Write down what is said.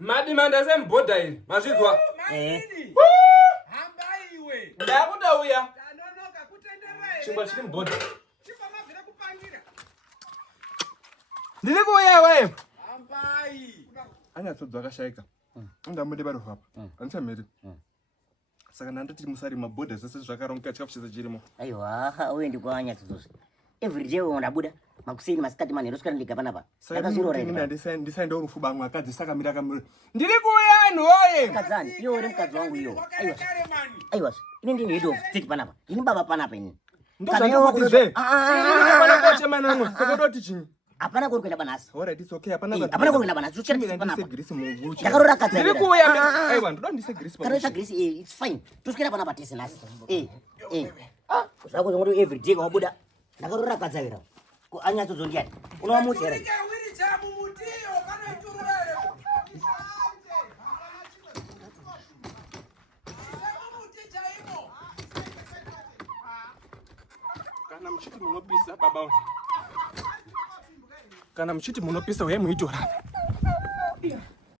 Madimanda sembhoda yini mazvizwa hamba iwe ndakutauya ndanonoka kutenderere chingwa chiri mbhoda chipamabvira kupangira ndiri kuuya we hambai anyatsodzwa akashayika ndamude bado hapa anichamheri saka ndandoti musari mabhodha zvese zvakaronga chikafu chese chirimo aiwa uye ndikwanya tsodzozve everyday unabuda makuseni masikati manhero swika ndiga panapa ndisaenda rufu bamwe akadzi saka mira kamuri ndiri kuuya anhu oye kadzani iyo uri mukadzi wangu iyo aiwa kare mani aiwa ini ndini head of state panapa ini baba panapa ini ndozvandokuti chemanamwe sakototi chinyi hapana kuri kuenda banasi alright it's okay hapana hapana kuri kuenda banasi tuchira panapa grisi muvuchi ndakarora kadzani ndiri kuuya aiwa ndoda ndise grisi karoisa grisi it's fine tuswera panapa tese nasi zvako zvongoti everyday kwabuda ndakarora kadzani anyatsozondiani unowamuti here wiri chamu mutiyo kana turere kana muchiti munopisa baba kana muchiti munopisa uye muitora